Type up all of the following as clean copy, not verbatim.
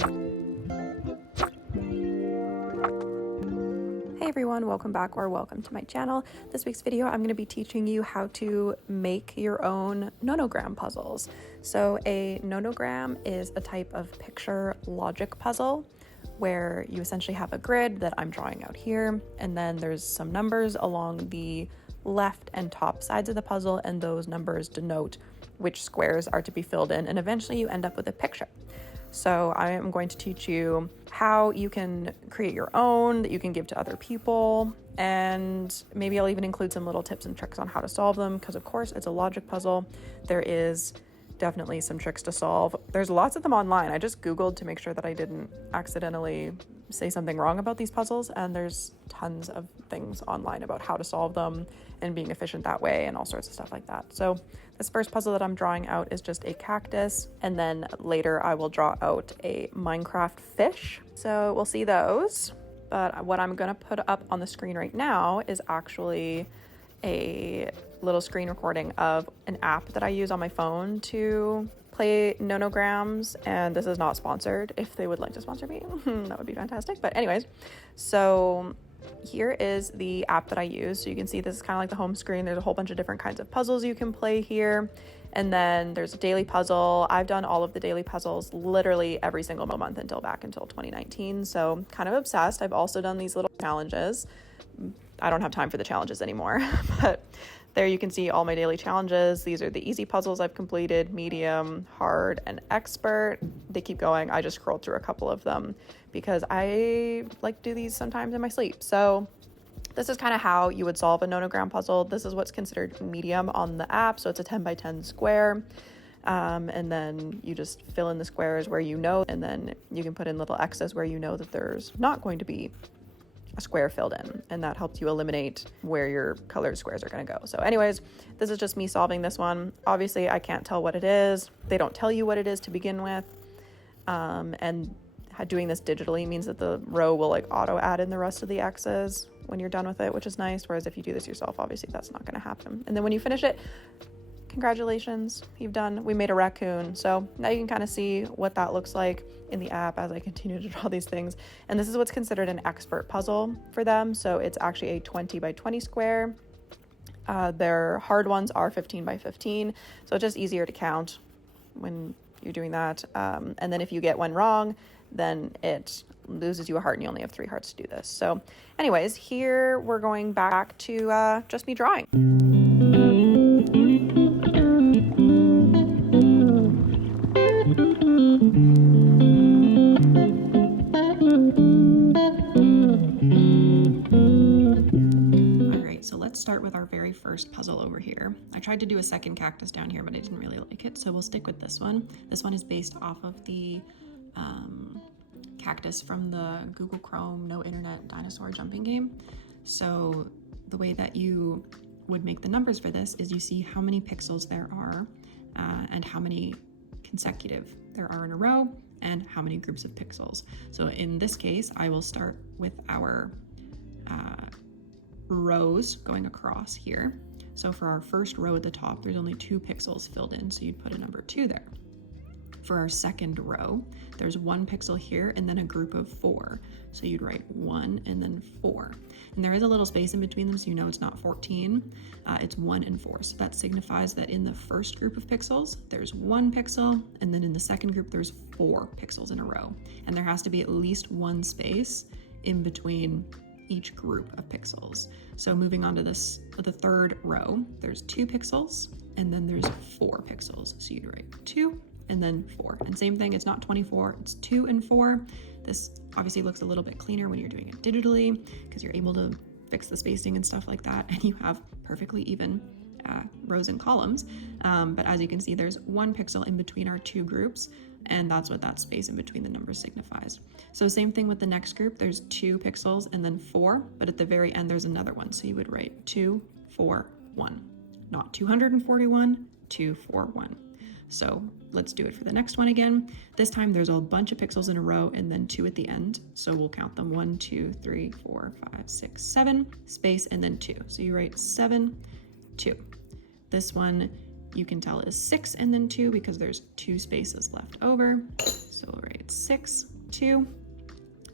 Hey everyone, welcome back or welcome to my channel. This week's video, I'm going to be teaching you how to make your own nonogram puzzles. So a nonogram is a type of picture logic puzzle where you essentially have a grid that I'm drawing out here, and then there's some numbers along the left and top sides of the puzzle, and those numbers denote which squares are to be filled in, and eventually you end up with a picture. So I am going to teach you how you can create your own that you can give to other people, and maybe I'll even include some little tips and tricks on how to solve them, because of course it's a logic puzzle. There is definitely some tricks to solve. There's lots of them online. I just Googled to make sure that I didn't accidentally say something wrong about these puzzles, and there's tons of things online about how to solve them and being efficient that way and all sorts of stuff like that. So this first puzzle that I'm drawing out is just a cactus, and then later I will draw out a Minecraft fish. So we'll see those. But what I'm gonna put up on the screen right now is actually a little screen recording of an app that I use on my phone to play nonograms, and this is not sponsored. If they would like to sponsor me, that would be fantastic. But anyways, so here is the app that I use. So you can see this is kind of like the home screen. There's a whole bunch of different kinds of puzzles you can play here. And then there's a daily puzzle. I've done all of the daily puzzles literally every single month until 2019. So kind of obsessed. I've also done these little challenges. I don't have time for the challenges anymore, but there you can see all my daily challenges. These are the easy puzzles I've completed, medium, hard, and expert. They keep going. I just scrolled through a couple of them because I like to do these sometimes in my sleep. So this is kind of how you would solve a nonogram puzzle. This is what's considered medium on the app. So it's a 10 by 10 square. And then you just fill in the squares where you know, and then you can put in little X's where you know that there's not going to be a square filled in, and that helps you eliminate where your colored squares are going to go. So anyways, this is just me solving this one. Obviously I can't tell what it is. They don't tell you what it is to begin with. And doing this digitally means that the row will like auto add in the rest of the X's when you're done with it, which is nice. Whereas if you do this yourself, obviously that's not going to happen. And then when you finish it, congratulations, we made a raccoon. So now you can kind of see what that looks like in the app as I continue to draw these things. And this is what's considered an expert puzzle for them. So it's actually a 20 by 20 square. Their hard ones are 15 by 15. So it's just easier to count when you're doing that. And then if you get one wrong, then it loses you a heart and you only have 3 hearts to do this. So anyways, here we're going back to just me drawing. So let's start with our very first puzzle over here. I tried to do a second cactus down here, but I didn't really like it, so we'll stick with this one. This one is based off of the cactus from the Google Chrome No Internet Dinosaur jumping game. So the way that you would make the numbers for this is you see how many pixels there are and how many consecutive there are in a row and how many groups of pixels. So in this case, I will start with our rows going across here. So for our first row at the top, there's only 2 pixels filled in, so you'd put a number 2 there. For our second row, there's 1 pixel here and then a group of 4. So you'd write 1 and then 4. And there is a little space in between them, so you know it's not 14. It's 1 and 4. So that signifies that in the first group of pixels, there's 1 pixel, and then in the second group, there's 4 pixels in a row. And there has to be at least 1 space in between each group of pixels. So moving on to the third row, there's 2 pixels and then there's 4 pixels. So you'd write 2 and then 4. And same thing, it's not 24, it's 2 and 4. This obviously looks a little bit cleaner when you're doing it digitally because you're able to fix the spacing and stuff like that, and you have perfectly even rows and columns. But as you can see, there's 1 pixel in between our 2 groups, and that's what that space in between the numbers signifies. So same thing with the next group, there's 2 pixels and then 4, but at the very end there's another one. So you would write 2, 4, 1, not 241, 2, 4, 1. So let's do it for the next one again. This time there's a bunch of pixels in a row and then 2 at the end. So we'll count them 1, 2, 3, 4, 5, 6, 7, space, and then 2. So you write 7, 2. This one you can tell is 6 and then 2 because there's 2 spaces left over. So we'll write 6, 2.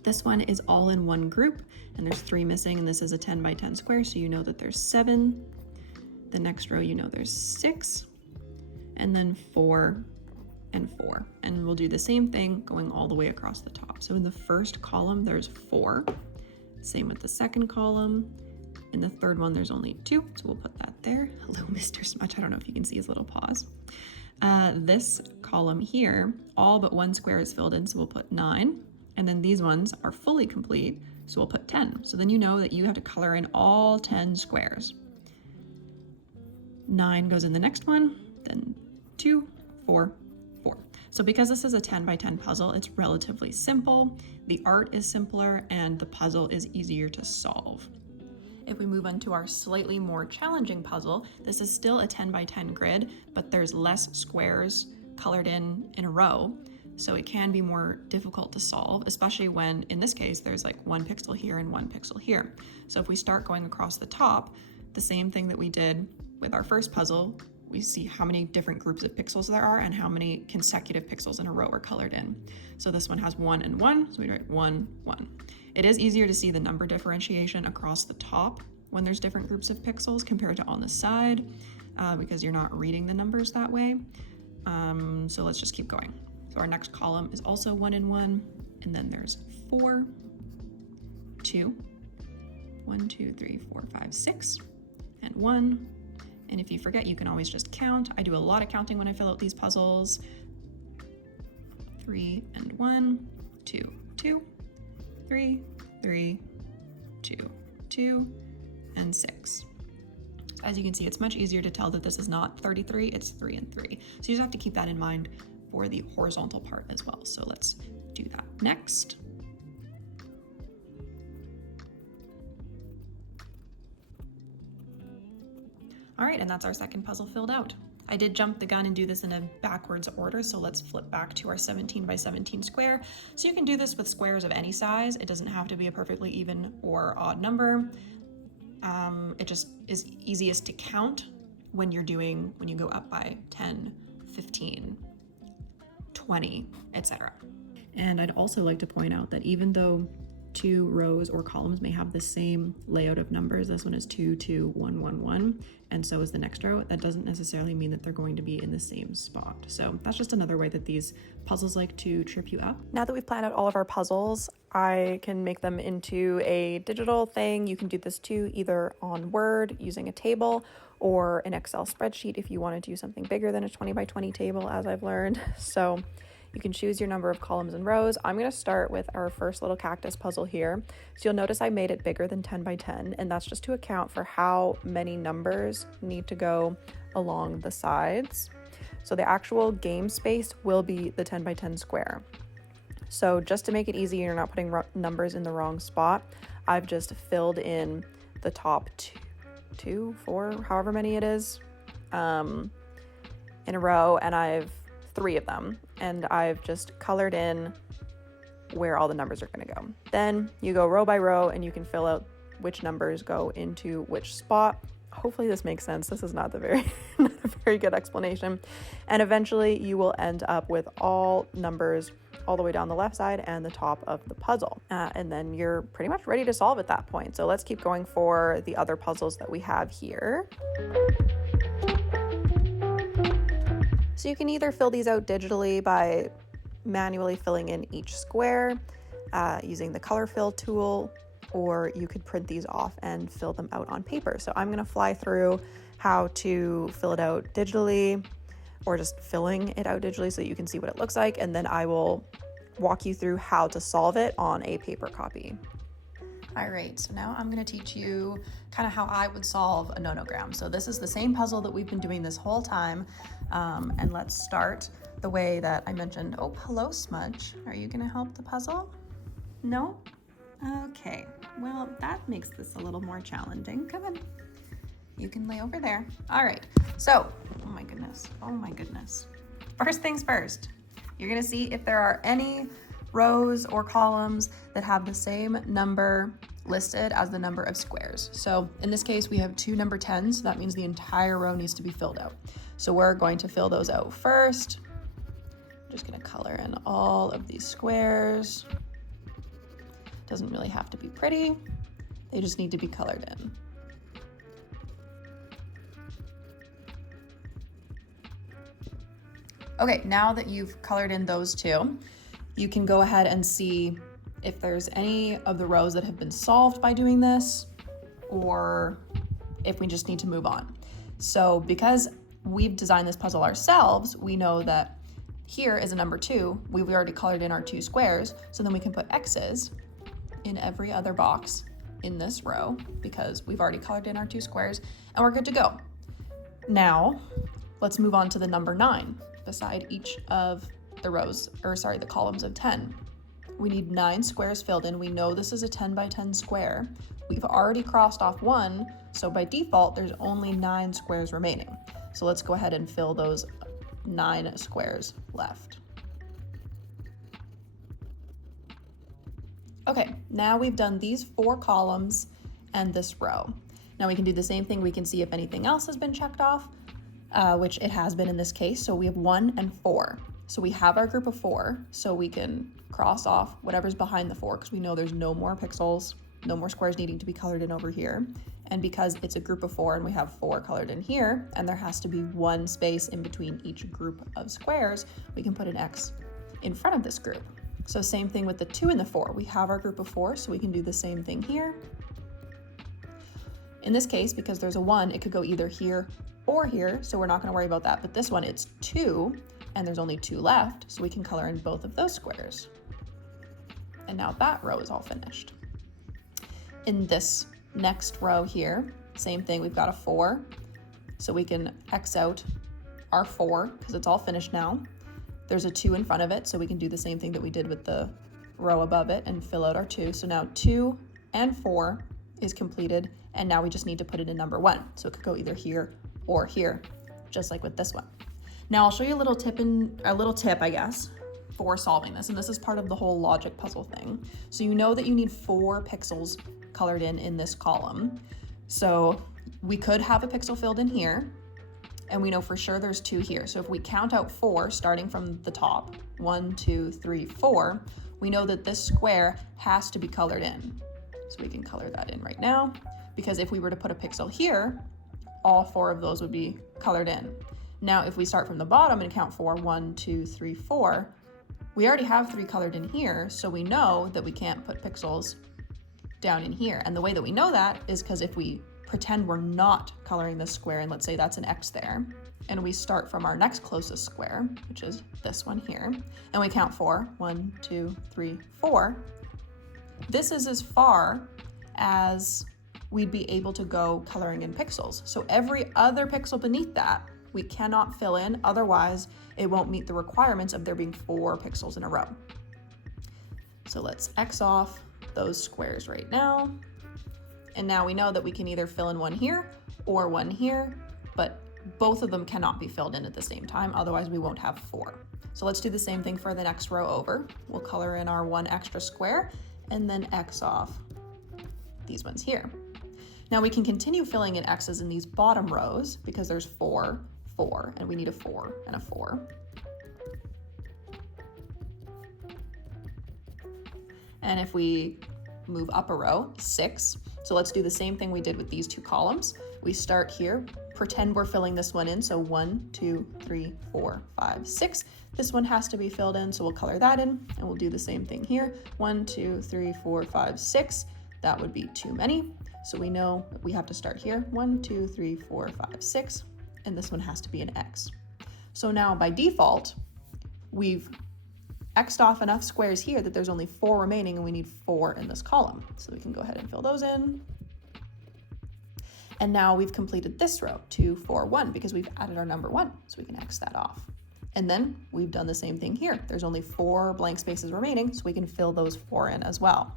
This one is all in one group and there's 3 missing, and this is a 10 by 10 square, so you know that there's 7. The next row, you know there's 6, and then 4 and 4. And we'll do the same thing going all the way across the top. So in the first column, there's 4. Same with the second column. In the third one, there's only 2, so we'll put that there. Hello, Mr. Smudge. I don't know if you can see his little paws. This column here, all but 1 square is filled in, so we'll put 9. And then these ones are fully complete, so we'll put 10. So then you know that you have to color in all 10 squares. 9 goes in the next one, then 2, 4, 4. So because this is a 10 by 10 puzzle, it's relatively simple. The art is simpler and the puzzle is easier to solve. If we move on to our slightly more challenging puzzle, this is still a 10 by 10 grid, but there's less squares colored in a row. So it can be more difficult to solve, especially when, in this case, there's like 1 pixel here and 1 pixel here. So if we start going across the top, the same thing that we did with our first puzzle, we see how many different groups of pixels there are and how many consecutive pixels in a row are colored in. So this one has 1 and 1, so we write 1, 1. It is easier to see the number differentiation across the top when there's different groups of pixels compared to on the side, because you're not reading the numbers that way. So let's just keep going. So our next column is also 1 and 1, and then there's 4, 2, 1, 2, 3, 4, 5, 6, and 1. And if you forget, you can always just count. I do a lot of counting when I fill out these puzzles. 3 and 1, 2, 2, 3, 3, 2, 2, and 6. As you can see, it's much easier to tell that this is not 33, it's 3 and 3. So you just have to keep that in mind for the horizontal part as well. So let's do that next. All right, and that's our second puzzle filled out. I did jump the gun and do this in a backwards order, so let's flip back to our 17 by 17 square. So you can do this with squares of any size. It doesn't have to be a perfectly even or odd number. It just is easiest to count when you go up by 10, 15, 20, etc. And I'd also like to point out that even though 2 rows or columns may have the same layout of numbers, this one is 2, 2, 1, 1, 1, and so is the next row, that doesn't necessarily mean that they're going to be in the same spot. So that's just another way that these puzzles like to trip you up. Now that we've planned out all of our puzzles, I can make them into a digital thing. You can do this too, either on Word using a table or an Excel spreadsheet if you want to do something bigger than a 20 by 20 table, as I've learned. So you can choose your number of columns and rows. I'm going to start with our first little cactus puzzle here. So you'll notice I made it bigger than 10 by 10, and that's just to account for how many numbers need to go along the sides. So the actual game space will be the 10 by 10 square. So just to make it easy, you're not putting numbers in the wrong spot, I've just filled in the top 2, 4, however many it is, in a row, and I've 3 of them, and I've just colored in where all the numbers are going to go. Then you go row by row and you can fill out which numbers go into which spot. Hopefully this makes sense. This is not a very good explanation. And eventually you will end up with all numbers all the way down the left side and the top of the puzzle. And then you're pretty much ready to solve at that point. So let's keep going for the other puzzles that we have here. So you can either fill these out digitally by manually filling in each square using the color fill tool, or you could print these off and fill them out on paper. So I'm going to fly through how to fill it out digitally, or just filling it out digitally so that you can see what it looks like, and then I will walk you through how to solve it on a paper copy. All right, so now I'm going to teach you kind of how I would solve a nonogram. So this is the same puzzle that we've been doing this whole time, and let's start the way that I mentioned. Oh, hello, Smudge. Are you going to help the puzzle? No? Okay, well, that makes this a little more challenging. Come on. You can lay over there. All right, so, oh my goodness. First things first, you're gonna see if there are any rows or columns that have the same number listed as the number of squares. So in this case, we have 2 number 10s, so that means the entire row needs to be filled out. So we're going to fill those out first. I'm just gonna color in all of these squares. Doesn't really have to be pretty. They just need to be colored in. Okay, now that you've colored in those 2, you can go ahead and see if there's any of the rows that have been solved by doing this, or if we just need to move on. So because we've designed this puzzle ourselves, we know that here is a number 2. We've already colored in our 2 squares, so then we can put X's in every other box in this row because we've already colored in our 2 squares and we're good to go. Now, let's move on to the number 9 beside each of the rows, the columns of 10. We need 9 squares filled in. We know this is a 10 by 10 square. We've already crossed off 1, so by default, there's only 9 squares remaining. So let's go ahead and fill those 9 squares left. Okay, now we've done these 4 columns and this row. Now we can do the same thing. We can see if anything else has been checked off, which it has been in this case. So we have 1 and 4. So we have our group of 4, so we can cross off whatever's behind the 4 because we know there's no more pixels, no more squares needing to be colored in over here. And because it's a group of 4 and we have 4 colored in here, and there has to be 1 space in between each group of squares, we can put an X in front of this group. So same thing with the 2 and the 4. We have our group of 4, so we can do the same thing here. In this case, because there's a 1, it could go either here or here, so we're not going to worry about that. But this one, it's 2, and there's only 2 left, so we can color in both of those squares. And now that row is all finished. In this next row here, same thing, we've got a 4, so we can X out our 4 because it's all finished now. There's a 2 in front of it, so we can do the same thing that we did with the row above it and fill out our 2. So now 2 and 4 is completed, and now we just need to put it in number 1. So it could go either here or here, just like with this one. Now I'll show you a little tip, I guess, for solving this, and this is part of the whole logic puzzle thing. So you know that you need 4 pixels colored in this column. So we could have a pixel filled in here, and we know for sure there's 2 here. So if we count out 4, starting from the top, 1, 2, 3, 4, we know that this square has to be colored in. So we can color that in right now, because if we were to put a pixel here, all 4 of those would be colored in. Now, if we start from the bottom and count 4, 1, 2, 3, 4, we already have 3 colored in here, so we know that we can't put pixels down in here. And the way that we know that is because if we pretend we're not coloring this square, and let's say that's an X there, and we start from our next closest square, which is this one here, and we count 4, 1, 2, 3, 4, this is as far as we'd be able to go coloring in pixels. So every other pixel beneath that, we cannot fill in, otherwise it won't meet the requirements of there being 4 pixels in a row. So let's X off those squares right now. And now we know that we can either fill in 1 here or 1 here, but both of them cannot be filled in at the same time, otherwise we won't have 4. So let's do the same thing for the next row over. We'll color in our 1 extra square and then X off these ones here. Now we can continue filling in X's in these bottom rows because there's 4, 4, and we need a 4 and a 4. And if we move up a row, 6. So let's do the same thing we did with these 2 columns. We start here, pretend we're filling this one in. So 1, 2, 3, 4, 5, 6. This one has to be filled in, so we'll color that in, and we'll do the same thing here. 1, 2, 3, 4, 5, 6. That would be too many. So we know that we have to start here. 1, 2, 3, 4, 5, 6. And this one has to be an X. So now by default, we've X'd off enough squares here that there's only 4 remaining, and we need 4 in this column. So we can go ahead and fill those in. And now we've completed this row, 2, 4, 1, because we've added our number 1. So we can X that off. And then we've done the same thing here. There's only 4 blank spaces remaining, so we can fill those 4 in as well.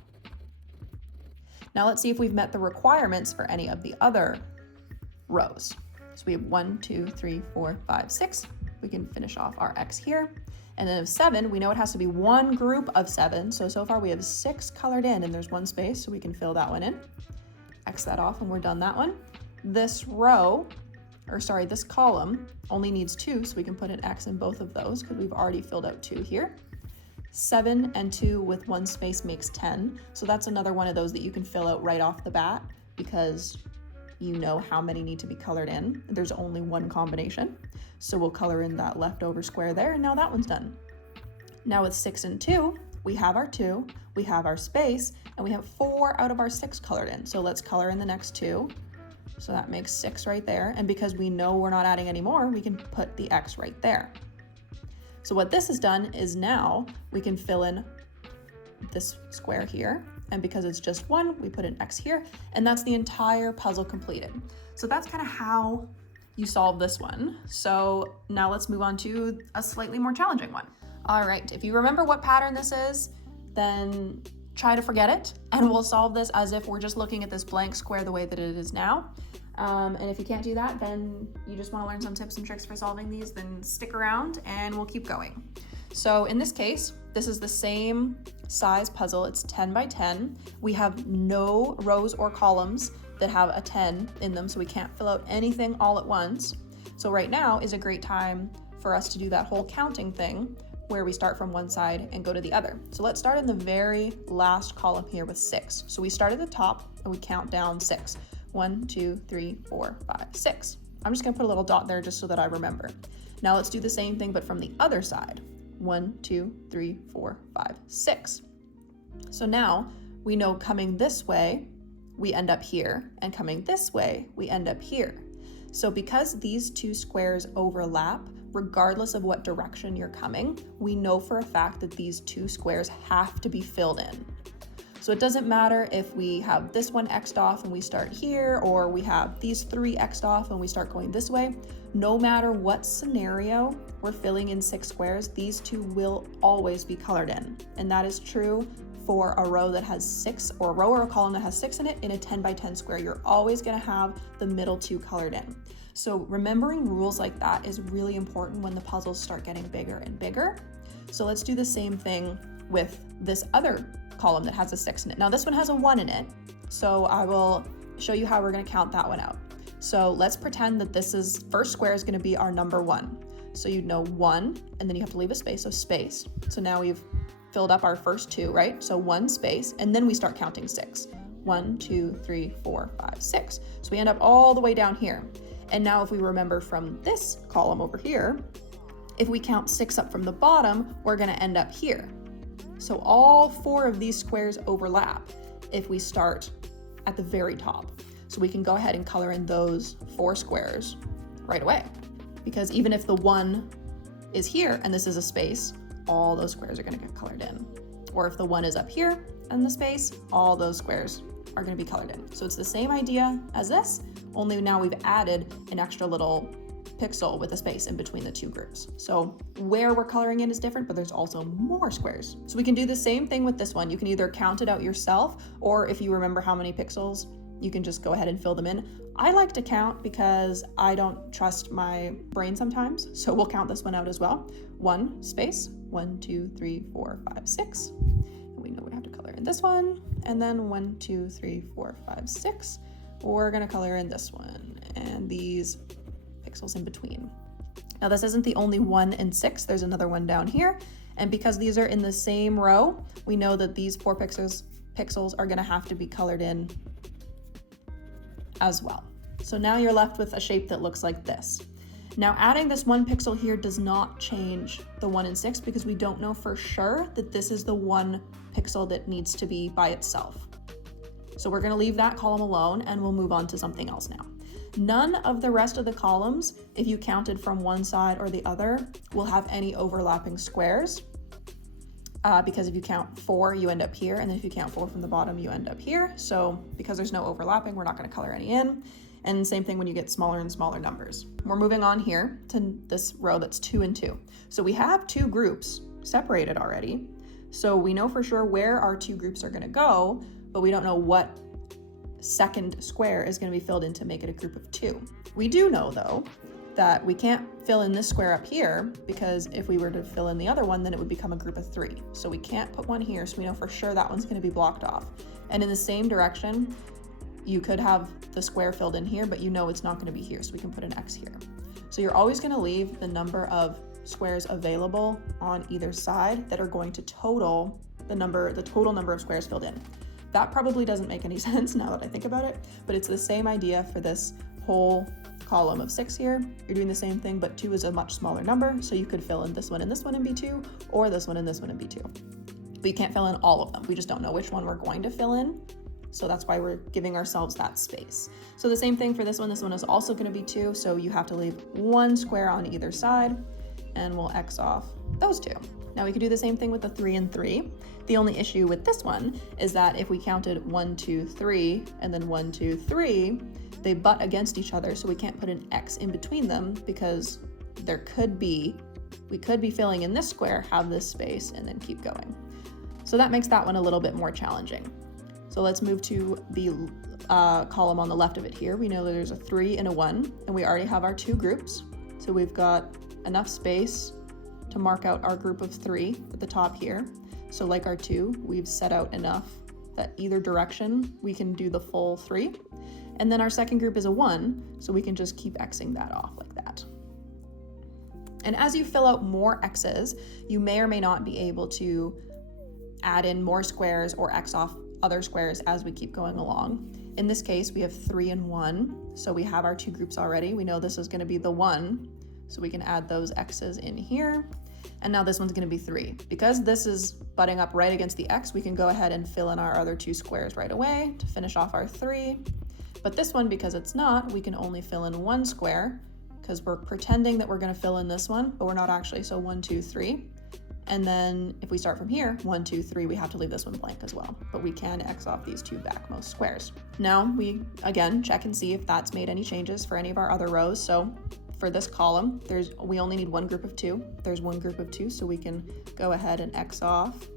Now let's see if we've met the requirements for any of the other rows. So we have 1, 2, 3, 4, 5, 6. We can finish off our X here. And then of 7, we know it has to be one group of 7. So far we have 6 colored in, and there's one space, so we can fill that one in. X that off when we're done that one. This this column only needs 2, so we can put an X in both of those because we've already filled out 2 here. 7 and 2 with 1 space makes 10. So that's another one of those that you can fill out right off the bat because you know how many need to be colored in. There's only one combination. So we'll color in that leftover square there, and now that one's done. Now with 6 and 2, we have our 2, we have our space, and we have 4 out of our 6 colored in. So let's color in the next 2. So that makes 6 right there. And because we know we're not adding any more, we can put the X right there. So what this has done is now we can fill in this square here. And because it's just 1, we put an X here, and that's the entire puzzle completed. So that's kind of how you solve this one. So now let's move on to a slightly more challenging one. All right, if you remember what pattern this is, then try to forget it, and we'll solve this as if we're just looking at this blank square the way that it is now. And if you can't do that, then you just want to learn some tips and tricks for solving these, then stick around and we'll keep going. So in this case, this is the same size puzzle. It's 10 by 10. We have no rows or columns that have a 10 in them, so we can't fill out anything all at once. So right now is a great time for us to do that whole counting thing where we start from one side and go to the other. So let's start in the very last column here with 6. So we start at the top and we count down 6. 1, 2, 3, 4, 5, 6. I'm just gonna put a little dot there just so that I remember. Now let's do the same thing, but from the other side. 1, 2, 3, 4, 5, 6. So now we know coming this way, we end up here, and coming this way, we end up here. So because these two squares overlap, regardless of what direction you're coming, we know for a fact that these two squares have to be filled in. So it doesn't matter if we have this one X'd off and we start here, or we have these 3 X'd off and we start going this way. No matter what scenario we're filling in 6 squares, these two will always be colored in. And that is true for a row that has 6, or a row or a column that has 6 in it in a 10 by 10 square. You're always gonna have the middle 2 colored in. So remembering rules like that is really important when the puzzles start getting bigger and bigger. So let's do the same thing with this other column that has a 6 in it. Now this one has a 1 in it, so I will show you how we're gonna count that one out. So let's pretend that this is, first square is gonna be our number 1. So you'd know 1, and then you have to leave a space, so space. So now we've filled up our first 2, right? So 1 space, and then we start counting 6. 1, 2, 3, 4, 5, 6. So we end up all the way down here. And now if we remember from this column over here, if we count 6 up from the bottom, we're gonna end up here. So all 4 of these squares overlap if we start at the very top. So we can go ahead and color in those 4 squares right away. Because even if the 1 is here and this is a space, all those squares are gonna get colored in. Or if the 1 is up here and the space, all those squares are gonna be colored in. So it's the same idea as this, only now we've added an extra little pixel with a space in between the 2 groups. So where we're coloring in is different, but there's also more squares. So we can do the same thing with this one. You can either count it out yourself, or if you remember how many pixels, you can just go ahead and fill them in. I like to count because I don't trust my brain sometimes, so we'll count this one out as well. 1 space, 1, 2, 3, 4, 5, 6. And we know we have to color in this one, and then 1, 2, 3, 4, 5, 6. We're gonna color in this one, and these pixels in between. Now this isn't the only 1 and 6, there's another one down here. And because these are in the same row, we know that these 4 pixels are gonna have to be colored in as well. So now you're left with a shape that looks like this. Now adding this 1 pixel here does not change the 1 and 6 because we don't know for sure that this is the 1 pixel that needs to be by itself. So we're gonna leave that column alone and we'll move on to something else now. None of the rest of the columns, if you counted from one side or the other, will have any overlapping squares. Because if you count 4, you end up here, and then if you count 4 from the bottom, you end up here. So because there's no overlapping, we're not gonna color any in. And same thing when you get smaller and smaller numbers. We're moving on here to this row that's 2 and 2. So we have 2 groups separated already. So we know for sure where our 2 groups are gonna go, but we don't know what second square is gonna be filled in to make it a group of 2. We do know though that we can't fill in this square up here, because if we were to fill in the other one, then it would become a group of 3. So we can't put one here, so we know for sure that one's going to be blocked off. And in the same direction, you could have the square filled in here, but you know it's not going to be here, so we can put an X here. So you're always going to leave the number of squares available on either side that are going to total the total number of squares filled in. That probably doesn't make any sense now that I think about it, but it's the same idea for this whole column of 6 here. You're doing the same thing, but 2 is a much smaller number, so you could fill in this one and this one in B2, or this one and this one in B2. But you can't fill in all of them. We just don't know which one we're going to fill in, so that's why we're giving ourselves that space. So the same thing for this one is also going to be 2, so you have to leave 1 square on either side, and we'll X off those 2. Now we could do the same thing with the 3 and 3. The only issue with this one is that if we counted 1, 2, 3, and then 1, 2, 3, they butt against each other, so we can't put an X in between them, because we could be filling in this square, have this space, and then keep going. So that makes that one a little bit more challenging. So let's move to the column on the left of it here. We know that there's a 3 and a 1, and we already have our 2 groups. So we've got enough space to mark out our group of 3 at the top here. So like our 2, we've set out enough that either direction we can do the full 3. And then our second group is a 1, so we can just keep Xing that off like that. And as you fill out more X's, you may or may not be able to add in more squares or X off other squares as we keep going along. In this case, we have 3 and 1, so we have our 2 groups already. We know this is going to be the 1, so we can add those X's in here. And now this one's going to be 3. Because this is butting up right against the X, we can go ahead and fill in our other 2 squares right away to finish off our 3. But this one, because it's not, we can only fill in 1 square, because we're pretending that we're going to fill in this one, but we're not actually. So 1, 2, 3. And then if we start from here, 1, 2, 3, we have to leave this one blank as well. But we can X off these 2 backmost squares. Now we, again, check and see if that's made any changes for any of our other rows. So for this column, we only need 1 group of 2. There's 1 group of 2, so we can go ahead and X off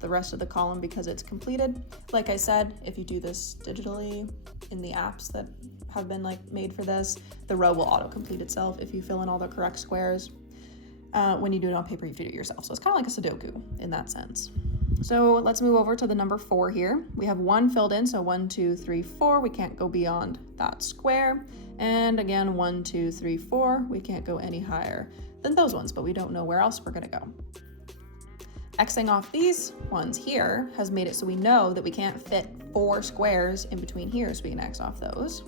the rest of the column because it's completed. Like I said, if you do this digitally in the apps that have been made for this, the row will auto-complete itself if you fill in all the correct squares. When you do it on paper, you have to do it yourself. So it's kind of like a Sudoku in that sense. So let's move over to the number 4 here. We have 1 filled in, so 1, 2, 3, 4. We can't go beyond that square. And again, 1, 2, 3, 4. We can't go any higher than those ones, but we don't know where else we're gonna go. Xing off these ones here has made it so we know that we can't fit 4 squares in between here, so we can X off those.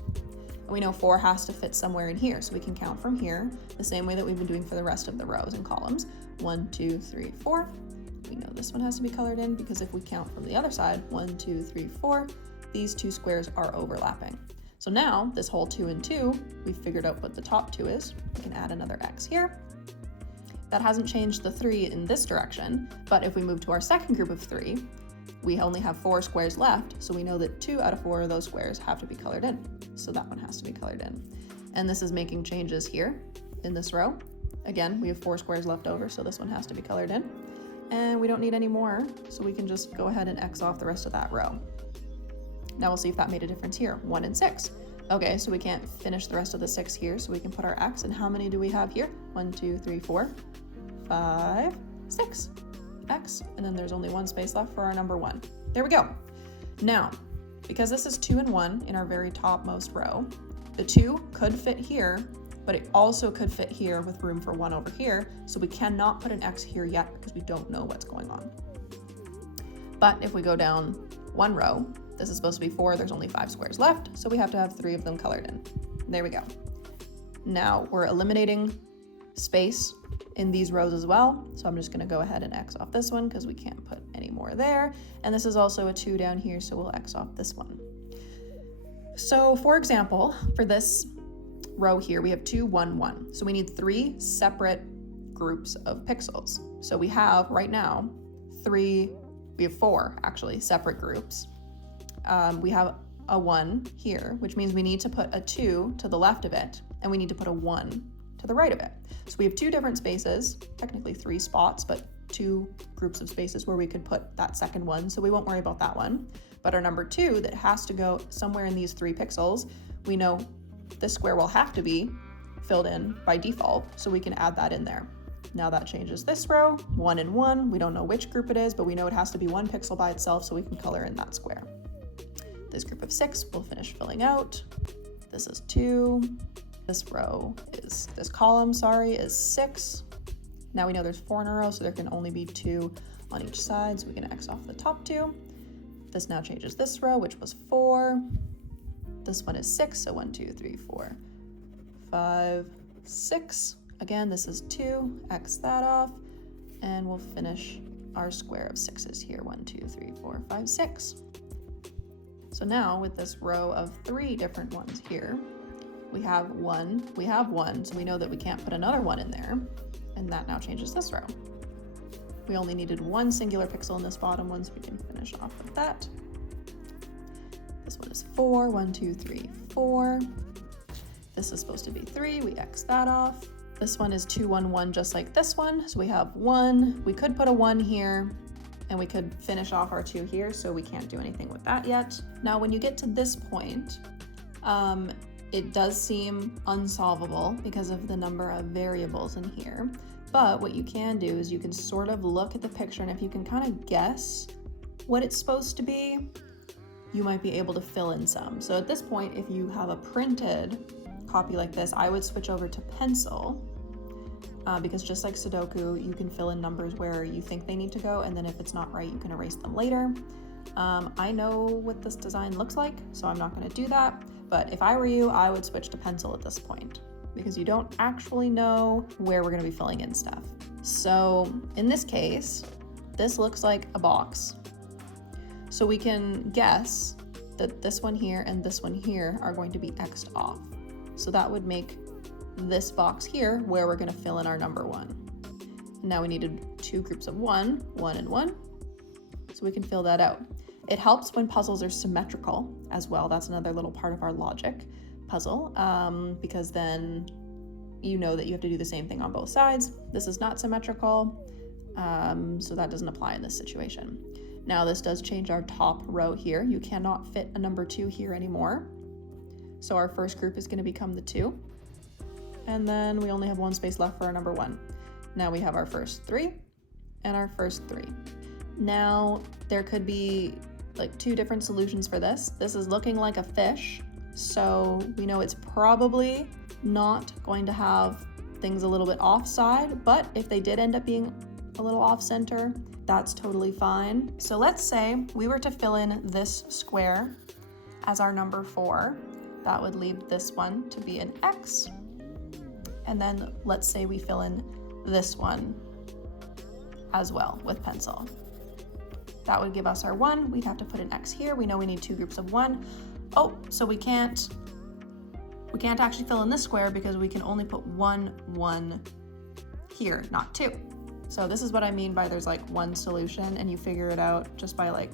And we know 4 has to fit somewhere in here, so we can count from here the same way that we've been doing for the rest of the rows and columns. 1, 2, 3, 4. We know this one has to be colored in because if we count from the other side, 1, 2, 3, 4, these 2 squares are overlapping. So now this whole 2 and 2, we've figured out what the top 2 is. We can add another X here. That hasn't changed the 3 in this direction, but if we move to our second group of 3, we only have 4 squares left, so we know that 2 out of 4 of those squares have to be colored in. So that one has to be colored in. And this is making changes here in this row. Again, we have 4 squares left over, so this one has to be colored in. And we don't need any more, so we can just go ahead and X off the rest of that row. Now we'll see if that made a difference here. 1 and 6. Okay, so we can't finish the rest of the 6 here, so we can put our X. And how many do we have here? 1, 2, 3, 4, 5, 6. X, and then there's only 1 space left for our number 1. There we go. Now, because this is 2 and 1 in our very topmost row, the 2 could fit here, but it also could fit here with room for 1 over here, so we cannot put an X here yet because we don't know what's going on. But if we go down 1 row, this is supposed to be 4, there's only 5 squares left, so we have to have 3 of them colored in. There we go. Now we're eliminating space in these rows as well, so I'm just going to go ahead and X off this one because we can't put any more there, and this is also a 2 down here, so we'll X off this one. So for example, for this row here, we have 2, 1, 1, so we need 3 separate groups of pixels. So we have right now 4 actually separate groups. We have a 1 here, which means we need to put a 2 to the left of it, and we need to put a 1 to the right of it. So we have 2 different spaces, technically 3 spots, but 2 groups of spaces where we could put that second one, so we won't worry about that one. But our number 2 that has to go somewhere in these 3 pixels, we know this square will have to be filled in by default, so we can add that in there. Now that changes this row, 1 and 1. We don't know which group it is, but we know it has to be 1 pixel by itself, so we can color in that square. This group of 6 will finish filling out. This is 2. This column is 6. Now we know there's 4 in a row, so there can only be 2 on each side, so we can X off the top 2. This now changes this row, which was 4. This one is 6, so 1, 2, 3, 4, 5, 6. Again, this is 2, X that off, and we'll finish our square of 6s here. 1, 2, 3, 4, 5, 6. So now with this row of 3 different ones here, we have 1, so we know that we can't put another 1 in there, and that now changes this row. We only needed 1 singular pixel in this bottom one, so we can finish off with that. This one is 4, 1, 2, 3, 4. This is supposed to be 3, we X that off. This one is 2, 1, 1, just like this one. So we have 1. We could put a 1 here, and we could finish off our 2 here, so we can't do anything with that yet. Now, when you get to this point, it does seem unsolvable because of the number of variables in here. But what you can do is you can sort of look at the picture, and if you can kind of guess what it's supposed to be, you might be able to fill in some. So at this point, if you have a printed copy like this, I would switch over to pencil, because just like Sudoku, you can fill in numbers where you think they need to go, and then if it's not right, you can erase them later. I know what this design looks like, so I'm not going to do that, but if I were you, I would switch to pencil at this point, because you don't actually know where we're going to be filling in stuff. So in this case, this looks like a box. So we can guess that this one here and this one here are going to be X'd off. So that would make this box here where we're going to fill in our number 1. Now we needed 2 groups of 1, 1 and 1, so we can fill that out. It helps when puzzles are symmetrical as well. That's another little part of our logic puzzle, because then you know that you have to do the same thing on both sides. This is not symmetrical, so that doesn't apply in this situation. Now this does change our top row here. You cannot fit a number 2 here anymore. So our first group is going to become the 2. And then we only have 1 space left for our number 1. Now we have our first 3 and our first 3. Now there could be like 2 different solutions for this. This is looking like a fish, so we know it's probably not going to have things a little bit offside, but if they did end up being a little off center, that's totally fine. So let's say we were to fill in this square as our number 4. That would leave this one to be an X. And then let's say we fill in this one as well with pencil. That would give us our 1. We'd have to put an X here. We know we need 2 groups of 1. Oh, so we can't actually fill in this square because we can only put 1, 1 here, not 2. So this is what I mean by there's like one solution, and you figure it out just by like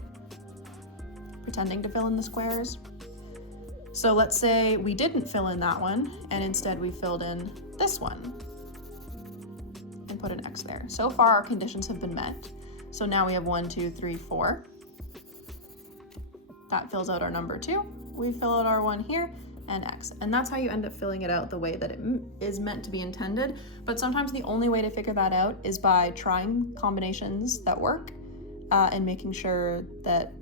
pretending to fill in the squares. So let's say we didn't fill in that one, and instead we filled in this one and put an X there. So far our conditions have been met. So now we have 1, 2, 3, 4. That fills out our number 2. We fill out our 1 here and X. And that's how you end up filling it out the way that it is meant to be intended. But sometimes the only way to figure that out is by trying combinations that work and making sure that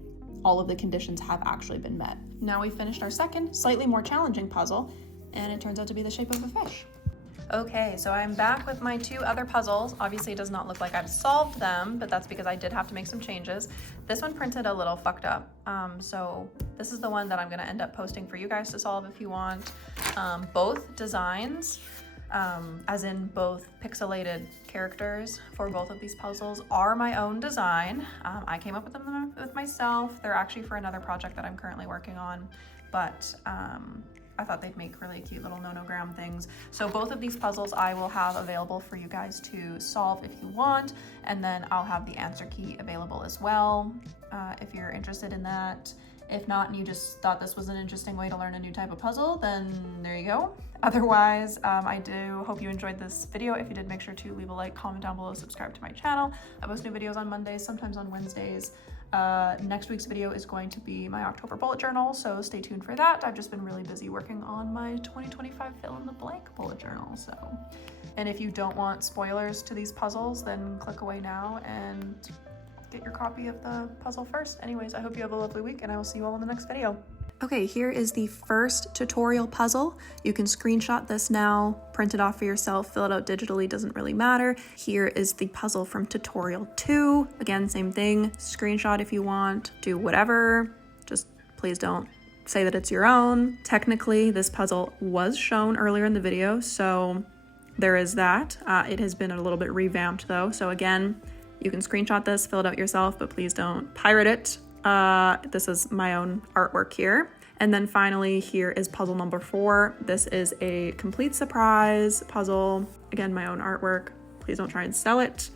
all of the conditions have actually been met. Now we finished our second, slightly more challenging puzzle, and it turns out to be the shape of a fish. Okay, so I'm back with my 2 other puzzles. Obviously it does not look like I've solved them, but that's because I did have to make some changes. This one printed a little fucked up. So this is the one that I'm gonna end up posting for you guys to solve if you want. Both designs, as in both pixelated characters for both of these puzzles, are my own design. I came up with them with myself. They're actually for another project that I'm currently working on, but I thought they'd make really cute little nonogram things. So both of these puzzles I will have available for you guys to solve if you want, and then I'll have the answer key available as well if you're interested in that. If not, and you just thought this was an interesting way to learn a new type of puzzle, then there you go. Otherwise, I do hope you enjoyed this video. If you did, make sure to leave a like, comment down below, subscribe to my channel. I post new videos on Mondays, sometimes on Wednesdays. Next week's video is going to be my October bullet journal, so stay tuned for that. I've just been really busy working on my 2025 fill in the blank bullet journal, so. And if you don't want spoilers to these puzzles, then click away now and get your copy of the puzzle first. Anyways, I hope you have a lovely week, and I will see you all in the next video. Okay, here is the first tutorial puzzle. You can screenshot this now, print it off for yourself, fill it out digitally, doesn't really matter. Here is the puzzle from tutorial 2. Again, same thing, screenshot if you want, do whatever, just please don't say that it's your own. Technically, this puzzle was shown earlier in the video, so there is that. It has been a little bit revamped though, so again, you can screenshot this, fill it out yourself, but please don't pirate it. This is my own artwork here. And then finally, here is puzzle number 4. This is a complete surprise puzzle. Again, my own artwork. Please don't try and sell it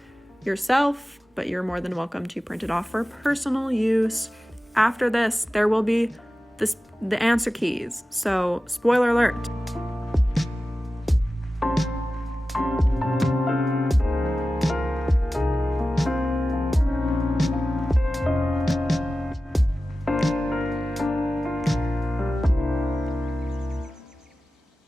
yourself, but you're more than welcome to print it off for personal use. After this, there will be the answer keys. So spoiler alert.